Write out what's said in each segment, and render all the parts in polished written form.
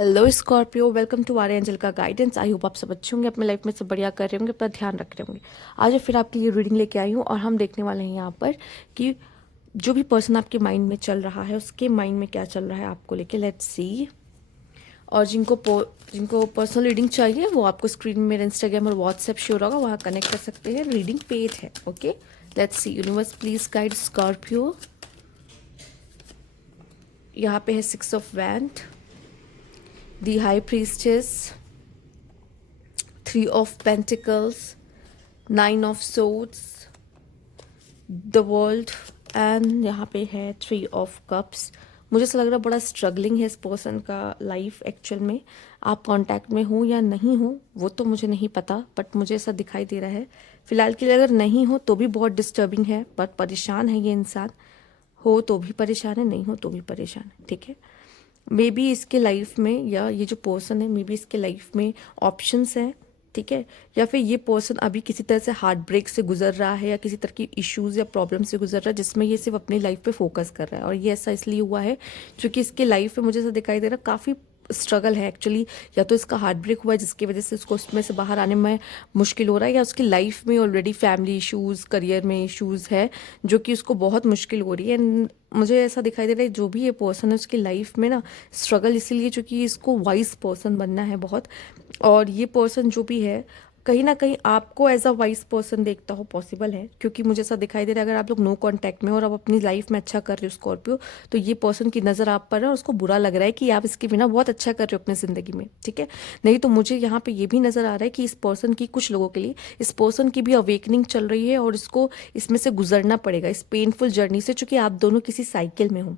Hello Scorpio, welcome to Arya Angel का guidance. I hope आप सब अच्छे होंगे, अपने लाइफ में सब बढ़िया कर रहे होंगे, अपना ध्यान रख रहे होंगे। आज फिर आपके लिए रीडिंग लेके आई हूँ और हम देखने वाले हैं यहाँ पर कि जो भी पर्सन आपके माइंड में चल रहा है उसके माइंड में क्या चल रहा है आपको लेके। Let's see. और जिनको पर्सनल रीडिंग चाहिए वो आपको स्क्रीन में मेरा इंस्टाग्राम और व्हाट्सएप शो होगा, वहाँ कनेक्ट कर सकते हैं। रीडिंग पेड है। Okay, let's see. Universe please guide Scorpio. यहाँ पे है 6 of wand, the high priestess, 3 of Pentacles, 9 of Swords, the World and यहाँ पे है 3 of Cups। मुझे ऐसा लग रहा है बड़ा स्ट्रगलिंग है इस पर्सन का लाइफ एक्चुअल में। आप कांटेक्ट में हो या नहीं हो वो तो मुझे नहीं पता, बट मुझे ऐसा दिखाई दे रहा है। फिलहाल के लिए अगर नहीं हो तो भी बहुत डिस्टर्बिंग है, बट परेशान है ये इंसान। हो तो भी परेशान है, नहीं हो तो भी परेशान है। ठीक है, मे बी इसके लाइफ में, या ये जो पर्सन है मे बी इसके लाइफ में ऑप्शंस हैं। ठीक है, या फिर ये पर्सन अभी किसी तरह से हार्ट ब्रेक से गुजर रहा है या किसी तरह की इश्यूज या प्रॉब्लम से गुजर रहा है जिसमें ये सिर्फ अपनी लाइफ पे फोकस कर रहा है। और ये ऐसा इसलिए हुआ है क्योंकि इसके लाइफ में मुझे ऐसा दिखाई दे रहा है काफ़ी स्ट्रगल है एक्चुअली। या तो इसका हार्ट ब्रेक हुआ है जिसकी वजह से उसको उसमें से बाहर आने में मुश्किल हो रहा है, या उसकी लाइफ में ऑलरेडी फैमिली इश्यूज, करियर में इश्यूज है जो कि उसको बहुत मुश्किल हो रही है। मुझे ऐसा दिखाई दे रहा है जो भी ये पर्सन है उसकी लाइफ में ना स्ट्रगल इसीलिए क्योंकि इसको वाइज पर्सन बनना है बहुत। और ये पर्सन जो भी है कहीं ना कहीं आपको एज अ वाइज पर्सन देखता हो, पॉसिबल है। क्योंकि मुझे ऐसा दिखाई दे रहा है अगर आप लोग नो कांटेक्ट में हो और आप अपनी लाइफ में अच्छा कर रहे हो स्कॉर्पियो, तो ये पर्सन की नज़र आप पर है और उसको बुरा लग रहा है कि आप इसके बिना बहुत अच्छा कर रहे हो अपनी ज़िंदगी में। ठीक है, नहीं तो मुझे यहाँ पे ये भी नज़र आ रहा है कि इस पर्सन की, कुछ लोगों के लिए इस पर्सन की भी अवेकनिंग चल रही है और इसको इसमें से गुजरना पड़ेगा, इस पेनफुल जर्नी से, चूंकि आप दोनों किसी साइकिल में हो।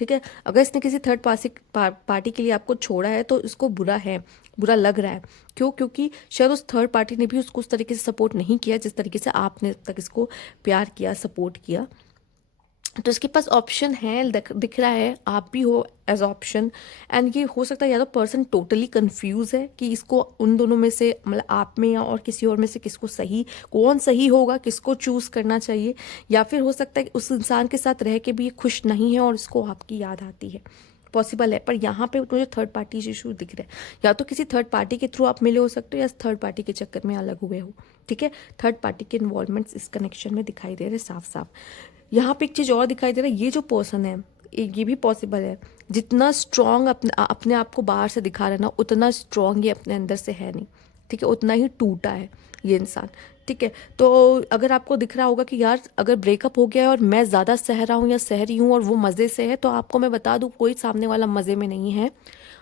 ठीक है, अगर इसने किसी थर्ड पार्टी के लिए आपको छोड़ा है तो इसको बुरा है, बुरा लग रहा है। क्यों? क्योंकि शायद उस थर्ड पार्टी ने भी उसको उस तरीके से सपोर्ट नहीं किया जिस तरीके से आपने अब तक इसको प्यार किया, सपोर्ट किया। तो इसके पास ऑप्शन है, दिख रहा है आप भी हो एज ऑप्शन। एंड ये हो सकता है या तो पर्सन टोटली कंफ्यूज है कि इसको उन दोनों में से, मतलब आप में या और किसी और में से किसको सही, कौन सही होगा, किसको चूज करना चाहिए। या फिर हो सकता है कि उस इंसान के साथ रह के भी ये खुश नहीं है और इसको आपकी याद आती है, पॉसिबल है। पर यहाँ पे मुझे थर्ड पार्टी इशू दिख रहा है, या तो किसी थर्ड पार्टी के थ्रू आप मिले हो सकते हो या थर्ड पार्टी के चक्कर में अलग हुए हो। ठीक है, थर्ड पार्टी के इन्वॉल्वमेंट्स इस कनेक्शन में दिखाई दे रहे हैं साफ साफ। यहाँ पे एक चीज़ और दिखाई दे रहा है, ये जो पर्सन है ये भी पॉसिबल है जितना स्ट्रांग अपने आप को बाहर से दिखा रहा है ना, उतना स्ट्रांग ये अपने अंदर से है नहीं। ठीक है, उतना ही टूटा है ये इंसान। ठीक है, तो अगर आपको दिख रहा होगा कि यार अगर ब्रेकअप हो गया है और मैं ज़्यादा सह रहा हूँ या सह रही हूँ और वो मज़े से है, तो आपको मैं बता दूँ कोई सामने वाला मज़े में नहीं है।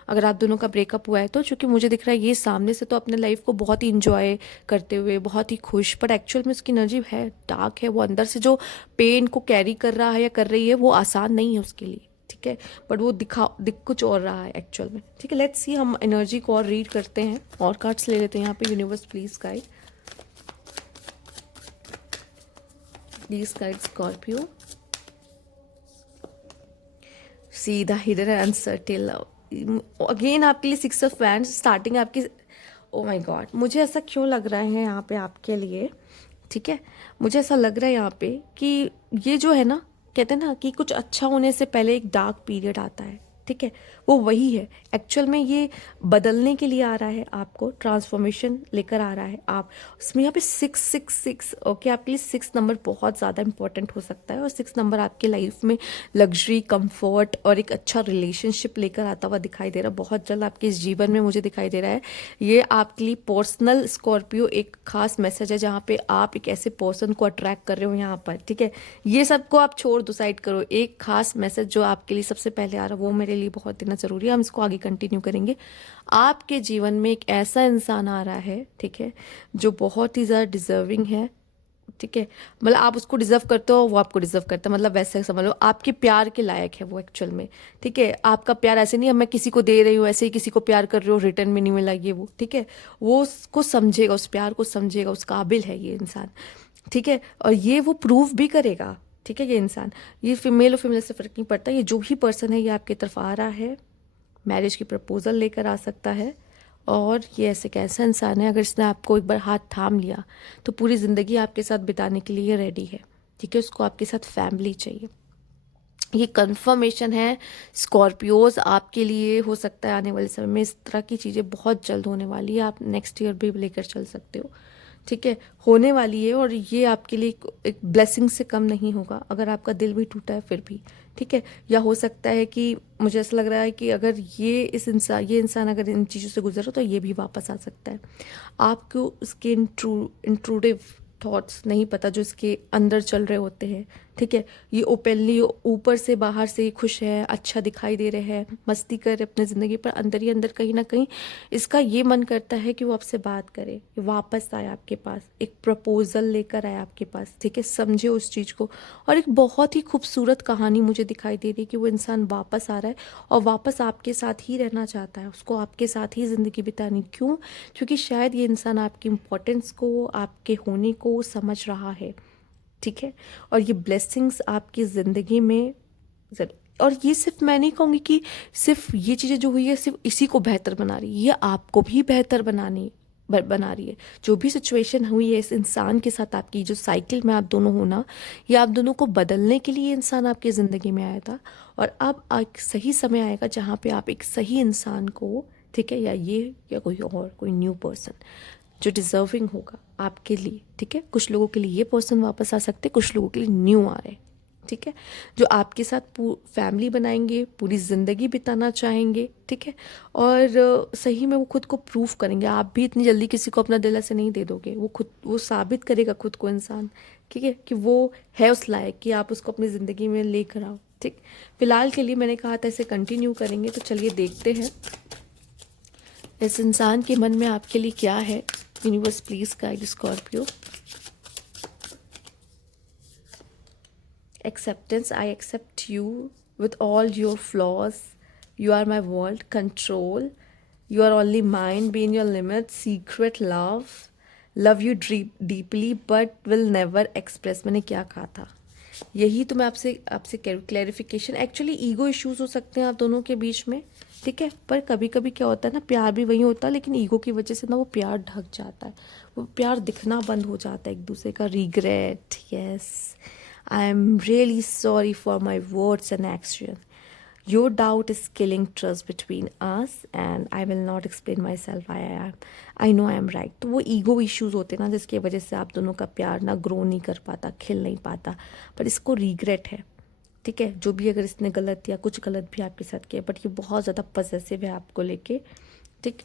अगर आप दोनों का ब्रेकअप हुआ है तो, चूंकि मुझे दिख रहा है ये सामने से तो अपने लाइफ को बहुत ही इंजॉय करते हुए, बहुत ही खुश, पर एक्चुअल में उसकी एनर्जी है डार्क है। वो अंदर से जो पेन को कैरी कर रहा है या कर रही है वो आसान नहीं है उसके लिए। ठीक है, बट वो दिख कुछ और रहा है एक्चुअल में। ठीक है, लेट्स सी, हम एनर्जी को और रीड करते हैं और कार्ड्स ले लेते हैं यहाँ पे। Universe please guide Scorpio. सीधा hidden and uncertain love again आपके लिए 6 ऑफ वैंड्स स्टार्टिंग आपकी। ओ माय गॉड, मुझे ऐसा क्यों लग रहा है यहाँ पे आपके लिए। ठीक है, मुझे ऐसा लग रहा है यहाँ पे कि ये जो है ना, कहते हैं ना कि कुछ अच्छा होने से पहले एक डार्क पीरियड आता है। ठीक है, वो वही है एक्चुअल में। ये बदलने के लिए आ रहा है, आपको ट्रांसफॉर्मेशन लेकर आ रहा है। आप इसमें यहाँ पे 666, ओके, आपके लिए 6 नंबर बहुत ज़्यादा इंपॉर्टेंट हो सकता है। और 6 नंबर आपके लाइफ में लग्जरी, कंफर्ट और एक अच्छा रिलेशनशिप लेकर आता हुआ दिखाई दे रहा है बहुत जल्द आपके इस जीवन में। मुझे दिखाई दे रहा है ये आपके लिए पर्सनल स्कॉर्पियो एक खास मैसेज है जहाँ पे आप एक ऐसे पर्सन को अट्रैक्ट कर रहे हो यहाँ पर। ठीक है, ये सबको आप छोड़ दो, साइड करो। एक खास मैसेज जो आपके लिए सबसे पहले आ रहा है वो मेरे लिए बहुत देना जरूरी है। हम इसको आगे कंटिन्यू करेंगे। आपके जीवन में एक ऐसा इंसान आ रहा है, ठीक है, जो बहुत ही ज़्यादा डिजर्विंग है। ठीक है, मतलब आप उसको डिजर्व करते हो, वो आपको डिजर्व करता है, मतलब वैसे समझ लो आपके प्यार के लायक है वो एक्चुअल में। ठीक है, आपका प्यार ऐसे नहीं है मैं किसी को दे रही हूँ ऐसे ही किसी को प्यार कर रही हूँ रिटर्न में नहीं मिला ये वो। ठीक है, वो उसको समझेगा, उस प्यार को समझेगा, उस काबिल है ये इंसान। ठीक है, और ये वो प्रूव भी करेगा। ठीक है, ये इंसान, ये फीमेल और फीमेल से फर्क नहीं पड़ता, ये जो भी पर्सन है ये आपकी तरफ आ रहा है, मैरिज की प्रपोजल लेकर आ सकता है। और ये ऐसे कैसा इंसान है, अगर इसने आपको एक बार हाथ थाम लिया तो पूरी ज़िंदगी आपके साथ बिताने के लिए रेडी है। ठीक है, उसको आपके साथ फैमिली चाहिए। ये कंफर्मेशन है स्कॉर्पियोज आपके लिए। हो सकता है आने वाले समय में इस तरह की चीज़ें बहुत जल्द होने वाली है, आप नेक्स्ट ईयर भी लेकर चल सकते हो, ठीक है, होने वाली है। और ये आपके लिए एक ब्लेसिंग से कम नहीं होगा, अगर आपका दिल भी टूटा है फिर भी, ठीक है। या हो सकता है कि मुझे ऐसा लग रहा है कि अगर ये इंसान अगर इन चीज़ों से गुजरा तो ये भी वापस आ सकता है। आपको उसके इंट्रूडिव थॉट्स नहीं पता जो इसके अंदर चल रहे होते हैं, ठीक है। ये ओपनली ऊपर से बाहर से खुश है, अच्छा दिखाई दे रहे हैं, मस्ती कर रहे अपने ज़िंदगी पर, अंदर ही अंदर कहीं ना कहीं इसका ये मन करता है कि वो आपसे बात करे, वापस आए आपके पास, एक प्रपोजल लेकर आए आपके पास, ठीक है। समझे उस चीज़ को। और एक बहुत ही खूबसूरत कहानी मुझे दिखाई दे रही है कि वो इंसान वापस आ रहा है और वापस आपके साथ ही रहना चाहता है, उसको आपके साथ ही ज़िंदगी बितानी। क्यों? क्योंकि शायद ये इंसान आपकी इम्पोर्टेंस को, आपके होने को समझ रहा है, ठीक है। और ये ब्लेसिंग्स आपकी ज़िंदगी में और ये सिर्फ मैं नहीं कहूँगी कि सिर्फ ये चीज़ें जो हुई है सिर्फ इसी को बेहतर बना रही है, ये आपको भी बेहतर बना रही है। जो भी सिचुएशन हुई है इस इंसान के साथ, आपकी जो साइकिल में आप दोनों हो ना, ये आप दोनों को बदलने के लिए इंसान आपकी ज़िंदगी में आया था। और अब एक सही समय आएगा जहाँ पे आप एक सही इंसान को, ठीक है, या कोई और कोई न्यू पर्सन जो डिज़र्विंग होगा आपके लिए, ठीक है। कुछ लोगों के लिए ये पर्सन वापस आ सकते, कुछ लोगों के लिए न्यू आ रहे हैं, ठीक है, जो आपके साथ फैमिली बनाएंगे, पूरी ज़िंदगी बिताना चाहेंगे, ठीक है। और सही में वो खुद को प्रूव करेंगे। आप भी इतनी जल्दी किसी को अपना दिल ऐसे नहीं दे दोगे, वो साबित करेगा खुद को इंसान, ठीक है, कि वो है उस लायक कि आप उसको अपनी ज़िंदगी में लेकर आओ, ठीक। फिलहाल के लिए मैंने कहा था इसे कंटिन्यू करेंगे, तो चलिए देखते हैं इस इंसान के मन में आपके लिए क्या है। Universe please guide Scorpio. Acceptance, I accept you with all your flaws. You are my world. Control, you are only mine. Be in your limits. Secret love, love you deeply but will never express. मैंने क्या कहा था? यही तो मैं आपसे आपसे clarification. Actually ego issues हो सकते हैं आप दोनों के बीच में, ठीक है। पर कभी कभी क्या होता है ना, प्यार भी वही होता है, लेकिन ईगो की वजह से ना वो प्यार ढक जाता है, वो प्यार दिखना बंद हो जाता है एक दूसरे का। Regret, yes, I am really sorry for my words and action. Your doubt is killing trust between us and I will not explain my self, I know I am right. तो वो ईगो इश्यूज होते हैं ना, जिसकी वजह से आप दोनों का प्यार ना ग्रो नहीं कर पाता, खिल नहीं पाता। पर इसको रिग्रेट है, ठीक है, जो भी अगर इसने गलत या कुछ गलत भी आपके साथ किया, बट ये बहुत ज़्यादा पॉसेसिव है आपको लेके, ठीक।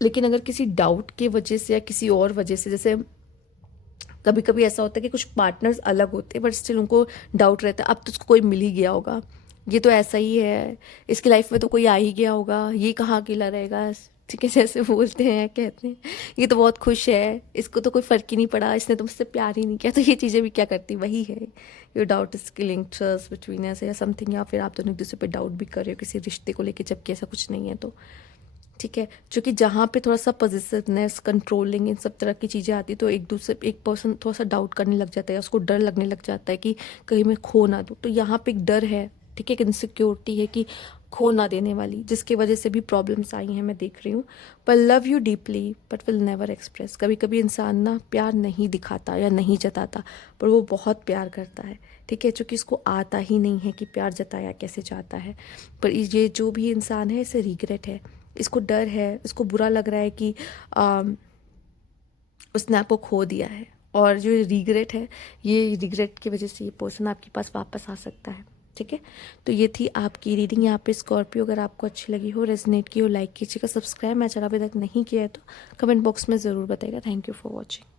लेकिन अगर किसी डाउट की वजह से या किसी और वजह से, जैसे कभी कभी ऐसा होता है कि कुछ पार्टनर्स अलग होते हैं बट स्टिल उनको डाउट रहता है अब तो उसको कोई मिल ही गया होगा, ये तो ऐसा ही है, इसकी लाइफ में तो कोई आ ही गया होगा, ये कहाँ अकेला रहेगा, ठीक है, जैसे बोलते हैं, कहते हैं ये तो बहुत खुश है, इसको तो कोई फ़र्क ही नहीं पड़ा, इसने तो मुझसे प्यार ही नहीं किया। तो ये चीज़ें भी क्या करती, वही है, your doubt is killing trust between us या समथिंग। या फिर आप दोनों एक दूसरे पे डाउट भी कर रहे हो किसी रिश्ते को लेके, जबकि ऐसा कुछ नहीं है। तो ठीक है, क्योंकि जहाँ पे थोड़ा सा पॉजिटिवनेस, कंट्रोलिंग, इन सब तरह की चीज़ें आती है तो एक पर्सन थोड़ा सा डाउट करने लग जाता है, उसको डर लगने लग जाता है कि कहीं मैं खो ना दूँ। तो यहाँ पे एक डर है, ठीक है, एक इनसिक्योरिटी है कि खो ना देने वाली, जिसकी वजह से भी प्रॉब्लम्स आई हैं, मैं देख रही हूँ। पर love you deeply but will never express. कभी कभी इंसान ना प्यार नहीं दिखाता या नहीं जताता, पर वो बहुत प्यार करता है, ठीक है, क्योंकि इसको आता ही नहीं है कि प्यार जताया कैसे जाता है। पर ये जो भी इंसान है, इसे रिग्रेट है, इसको डर है, इसको बुरा लग रहा है कि उसने आपको खो दिया है। और जो रिग्रेट है, ये रिग्रेट की वजह से ये पर्सन आपके पास वापस आ सकता है, ठीक है। तो ये थी आपकी रीडिंग यहाँ पे स्कॉर्पियो। अगर आपको अच्छी लगी हो, रेजोनेट की हो, लाइक कीजिएगा, सब्सक्राइब मैं चला अभी तक नहीं किया है तो कमेंट बॉक्स में ज़रूर बताइएगा। Thank you for watching.